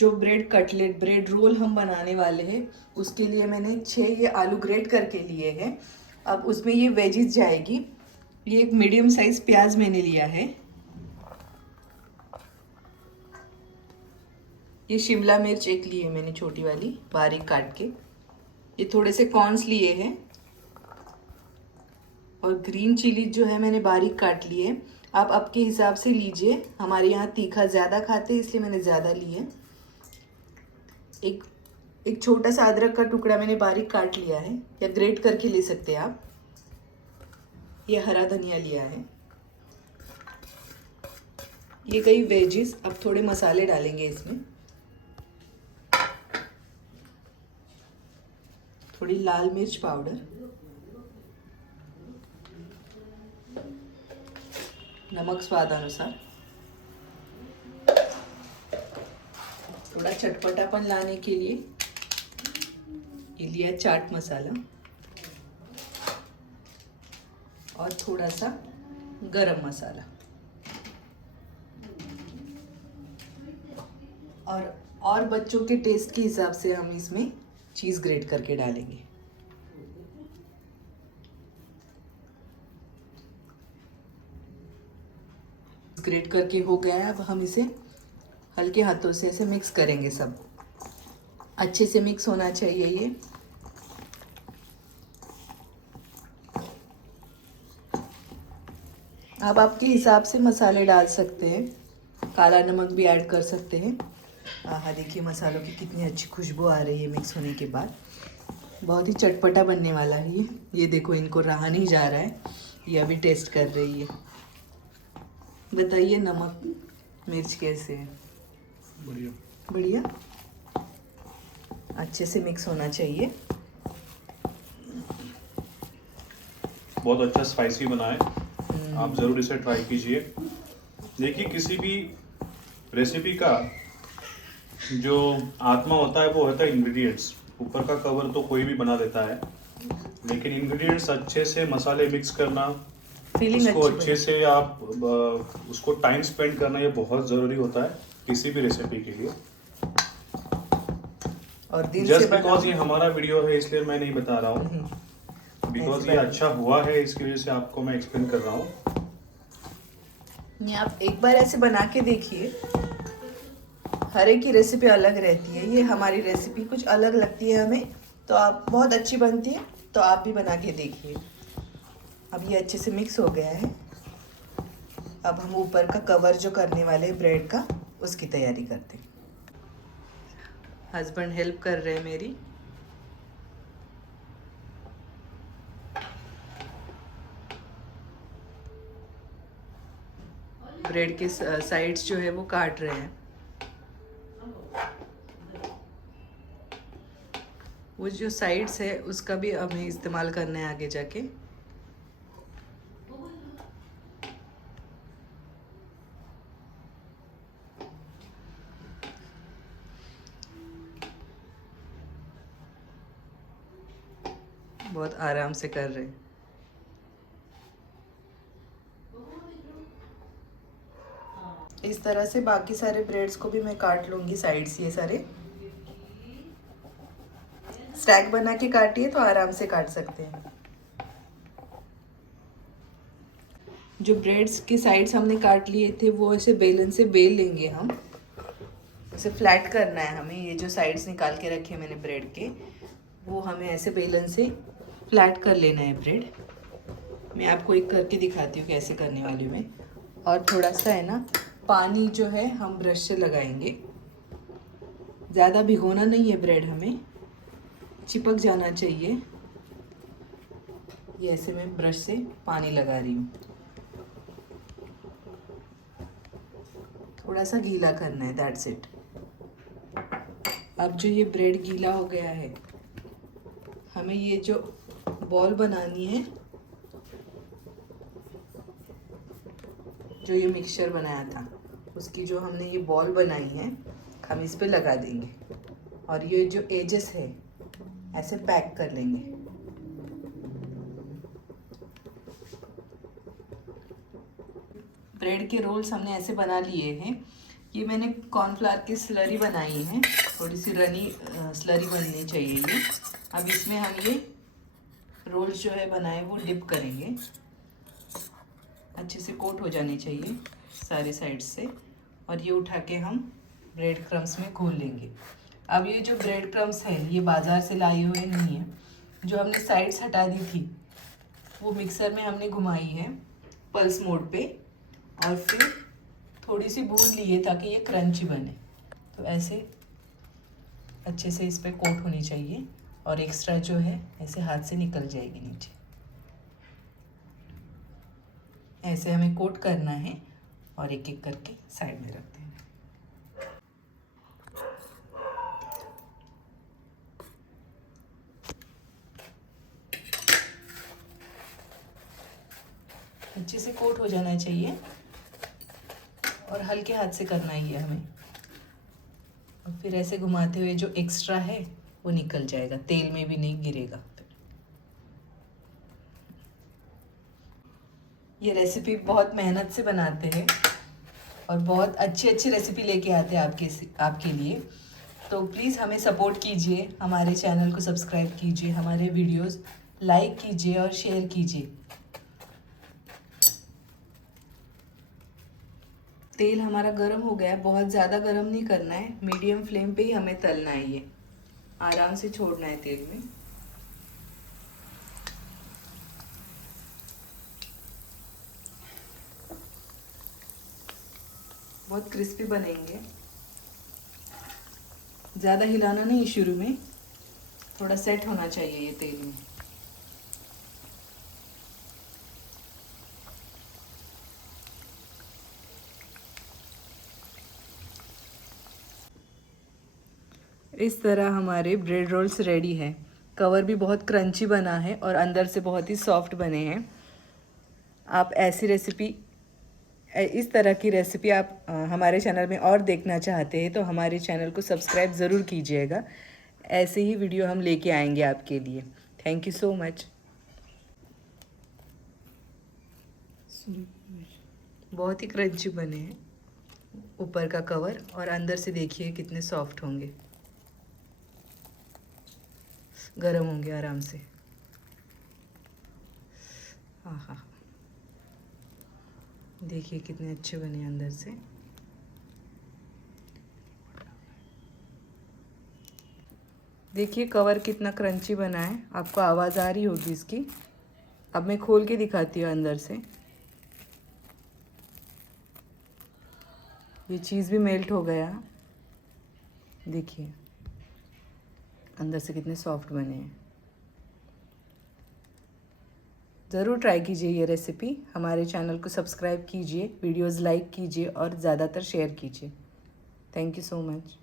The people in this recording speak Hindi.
जो ब्रेड कटलेट ब्रेड रोल हम बनाने वाले हैं उसके लिए मैंने 6 ये आलू ग्रेट करके लिए हैं। अब उसमें ये वेजिस जाएगी। ये एक मीडियम साइज प्याज मैंने लिया है। ये शिमला मिर्च एक ली है मैंने छोटी वाली बारीक काट के। ये थोड़े से कॉर्न्स लिए हैं और ग्रीन चिली जो है मैंने बारीक काट लिए। आप आपके हिसाब से लीजिए। हमारे यहाँ तीखा ज़्यादा खाते हैं इसलिए मैंने ज़्यादा लिए। एक छोटा सा अदरक का टुकड़ा मैंने बारीक काट लिया है या ग्रेट करके ले सकते हैं आप। ये हरा धनिया लिया है। ये कई वेजिस। अब थोड़े मसाले डालेंगे इसमें। थोड़ी लाल मिर्च पाउडर, नमक स्वाद अनुसार, थोड़ा चटपटापन लाने के लिए ये लिया चाट मसाला और थोड़ा सा गरम मसाला और बच्चों के टेस्ट के हिसाब से हम इसमें चीज़ ग्रेट करके डालेंगे। ग्रेट करके हो गया है। अब हम इसे हल्के हाथों से ऐसे मिक्स करेंगे। सब अच्छे से मिक्स होना चाहिए ये। आप आपके हिसाब से मसाले डाल सकते हैं। काला नमक भी ऐड कर सकते हैं। हाँ, देखिए मसालों की कितनी अच्छी खुशबू आ रही है मिक्स होने के बाद। बहुत ही चटपटा बनने वाला है ये देखो इनको रहा नहीं जा रहा है। ये अभी टेस्ट कर रही है। बताइए नमक मिर्च कैसे है? बढ़िया बढ़िया। अच्छे से मिक्स होना चाहिए। बहुत अच्छा स्पाइसी बना है। आप ज़रूर इसे ट्राई कीजिए। देखिए किसी भी रेसिपी का जो आत्मा होता है वो होता है इंग्रेडिएंट्स। ऊपर का कवर तो कोई भी बना देता है, लेकिन इंग्रेडिएंट्स अच्छे से मसाले मिक्स करना, उसको अच्छे से आप उसको टाइम स्पेंड करना ये बहुत ज़रूरी होता है किसी भी रेसिपी के लिए। और दिल जस्ट से बिकॉज ये हमारा वीडियो है इसलिए मैं नहीं बता रहा हूँ, बिकॉज ये अच्छा हुआ है इसकी वजह से आपको मैं एक्सप्लेन कर रहा हूँ। नहीं, आप एक बार ऐसे बना के देखिए। हर एक की रेसिपी अलग रहती है। ये हमारी रेसिपी कुछ अलग लगती है हमें, तो आप बहुत अच्छी बनती है, तो आप भी बना के देखिए। अब ये अच्छे से मिक्स हो गया है। अब हम ऊपर का कवर जो करने वाले हैं ब्रेड का, उसकी तैयारी करते हैं। हस्बैंड हेल्प कर रहे हैं मेरी। ब्रेड के साइड्स जो है वो काट रहे हैं। वो जो साइड्स है उसका भी हमें इस्तेमाल करना है आगे जाके। बहुत आराम से कर रहे हैं। इस तरह से बाकी सारे ब्रेड्स को भी मैं काट लूंगी साइड्स। ये सारे स्टैक बना के काटिए तो आराम से काट सकते हैं। जो ब्रेड्स के साइड्स हमने काट लिए थे वो ऐसे बेलन से बेल लेंगे हम। इसे फ्लैट करना है हमें। ये जो साइड्स निकाल के रखे मैंने ब्रेड के, वो हमें ऐसे बेलन से फ्लैट कर लेना है ब्रेड। मैं आपको एक करके दिखाती हूँ कैसे करने वाली हूँ मैं। और थोड़ा सा है ना पानी जो है हम ब्रश से लगाएंगे। ज़्यादा भिगोना नहीं है ब्रेड, हमें चिपक जाना चाहिए। ये ऐसे मैं ब्रश से पानी लगा रही हूँ। थोड़ा सा गीला करना है, दैट्स इट। अब जो ये ब्रेड गीला हो गया है, हमें ये जो बॉल बनानी है, जो ये मिक्सचर बनाया था उसकी जो हमने ये बॉल बनाई है, हम इस पे लगा देंगे। और ये जो एजेस है ऐसे पैक कर लेंगे। ब्रेड के रोल्स हमने ऐसे बना लिए हैं। ये मैंने कॉर्नफ्लावर की स्लरी बनाई है, थोड़ी सी रनी स्लरी बननी चाहिए ये। अब इसमें हम ये रोल्स जो है बनाए वो डिप करेंगे, अच्छे से कोट हो जाने चाहिए सारे साइड से, और ये उठा के हम ब्रेड क्रम्स में घोल लेंगे। अब ये जो ब्रेड क्रम्स है ये बाज़ार से लाए हुए नहीं है, जो हमने साइड्स हटा दी थी वो मिक्सर में हमने घुमाई है पल्स मोड पे, और फिर थोड़ी सी भून ली है ताकि ये क्रंची बने। तो ऐसे अच्छे से इस पर कोट होनी चाहिए, और एक्स्ट्रा जो है ऐसे हाथ से निकल जाएगी नीचे। ऐसे हमें कोट करना है और एक एक करके साइड में रखते हैं। अच्छे से कोट हो जाना चाहिए और हल्के हाथ से करना ही है हमें, और फिर ऐसे घुमाते हुए जो एक्स्ट्रा है वो निकल जाएगा, तेल में भी नहीं गिरेगा। ये रेसिपी बहुत मेहनत से बनाते हैं और बहुत अच्छी अच्छी रेसिपी लेके आते हैं आपके लिए। तो प्लीज़ हमें सपोर्ट कीजिए, हमारे चैनल को सब्सक्राइब कीजिए, हमारे वीडियोस लाइक कीजिए और शेयर कीजिए। तेल हमारा गर्म हो गया है, बहुत ज़्यादा गर्म नहीं करना है, मीडियम फ्लेम पे ही हमें तलना है, ये आराम से छोड़ना है तेल में। बहुत क्रिस्पी बनेंगे, ज़्यादा हिलाना नहीं शुरू में, थोड़ा सेट होना चाहिए ये तेल में। इस तरह हमारे ब्रेड रोल्स रेडी हैं। कवर भी बहुत क्रंची बना है और अंदर से बहुत ही सॉफ्ट बने हैं। आप ऐसी रेसिपी, इस तरह की रेसिपी आप हमारे चैनल में और देखना चाहते हैं तो हमारे चैनल को सब्सक्राइब ज़रूर कीजिएगा। ऐसे ही वीडियो हम लेके आएंगे आपके लिए। Thank you so much. बहुत ही क्रंची बने हैं, ऊपर का कवर और अंदर से देखिए कितने सॉफ्ट होंगे, गरम होंगे आराम से। आहा, देखिए कितने अच्छे बने अंदर से। देखिए कवर कितना क्रंची बना है, आपको आवाज़ आ रही होगी इसकी। अब मैं खोल के दिखाती हूँ अंदर से। ये चीज़ भी मेल्ट हो गया, देखिए अंदर से कितने सॉफ्ट बने हैं। ज़रूर ट्राई कीजिए ये रेसिपी, हमारे चैनल को सब्सक्राइब कीजिए, वीडियोस लाइक कीजिए और ज़्यादातर शेयर कीजिए। Thank you so much.